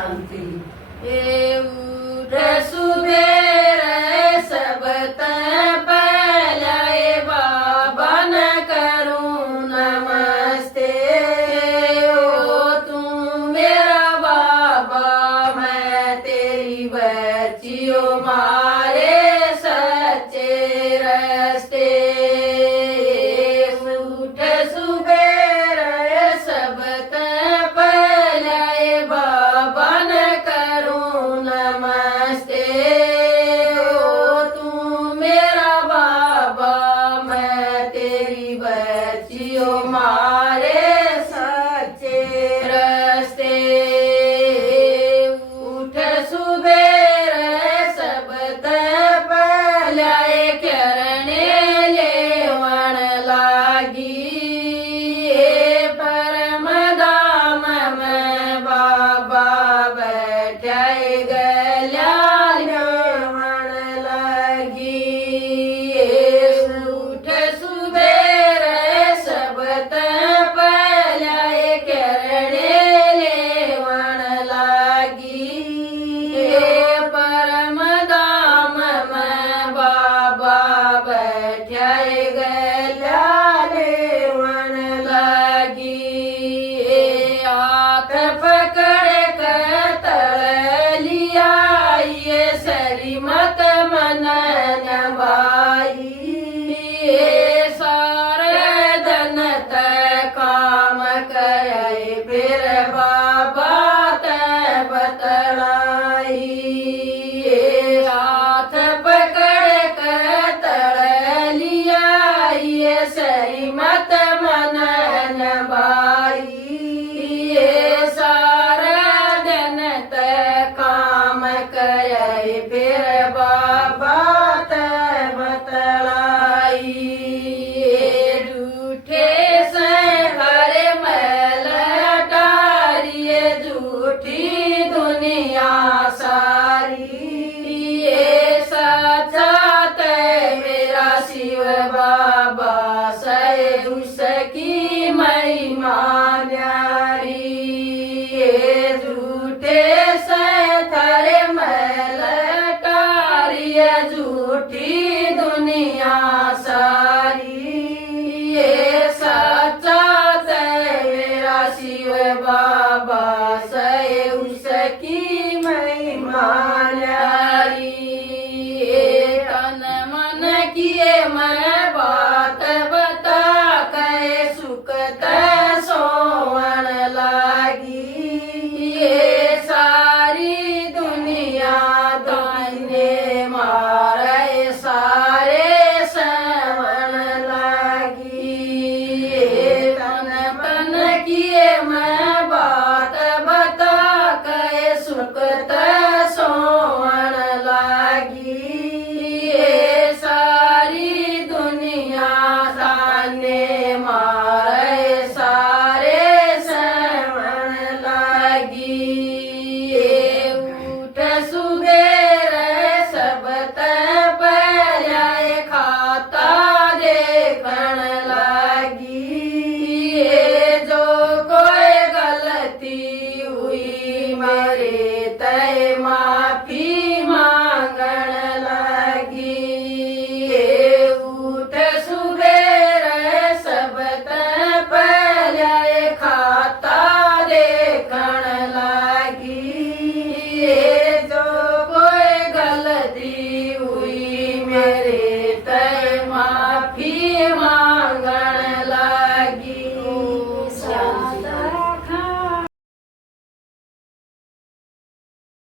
शांति। ये उठ सुबेरे सब पहले बाबा न करूं नमस्ते। ओ तू मेरा बाबा मैं तेरी बच्चियों मारे सच्चे रस्ते। उठ सुबेरे सब पहले बाबा न करूं नमस्ते। ओ तू मेरा बाबा मैं तेरी बच्चियों मारे सच्चे रस्ते। उठ सुबेरे सब पहले करने लेवन लागी। परम धाम में बाबा बैठाए गल्या लेवन लागी। उठ सुबेरे सब पहले करने लेवन लागी। परम धाम में बाबा बैठाए गल्या लेवन लागी। हाथ पकड़ कर तड़ लिया ये सरी मत मन नवाई। सारे धन तय काम करे फिर बाबा तय बतलाई। हाथ पकड़ कर तड़ लिया ये सही मत मन नवाई। सारा दिन तय काम करे फिर बाबा तय बतलाई। झूठे से घर मैल हटारिए झूठी दुनिया सारी। सच्चा तय मेरा शिव बाबा सहे उसकी महिमा न्यारी। झूठे से थारे मैल हटारिए झूठी दुनिया सारी। सच्चा तय मेरा शिव बाबा सहे उसकी महिमा न्यारी। तन मन किए मैं बात बता कहे सुख तय सोवन लागी। सारी दुनिया दाने मारे सारे सेवन लागी। तन किए मैं बात बता कहे सुख तय सोवन लागी। सारी दुनिया दाने मारे सारे सेवन लागी। उठ सुबेरे सब पहले खाता देखन लागी। जो कोई गलती हुई मेरे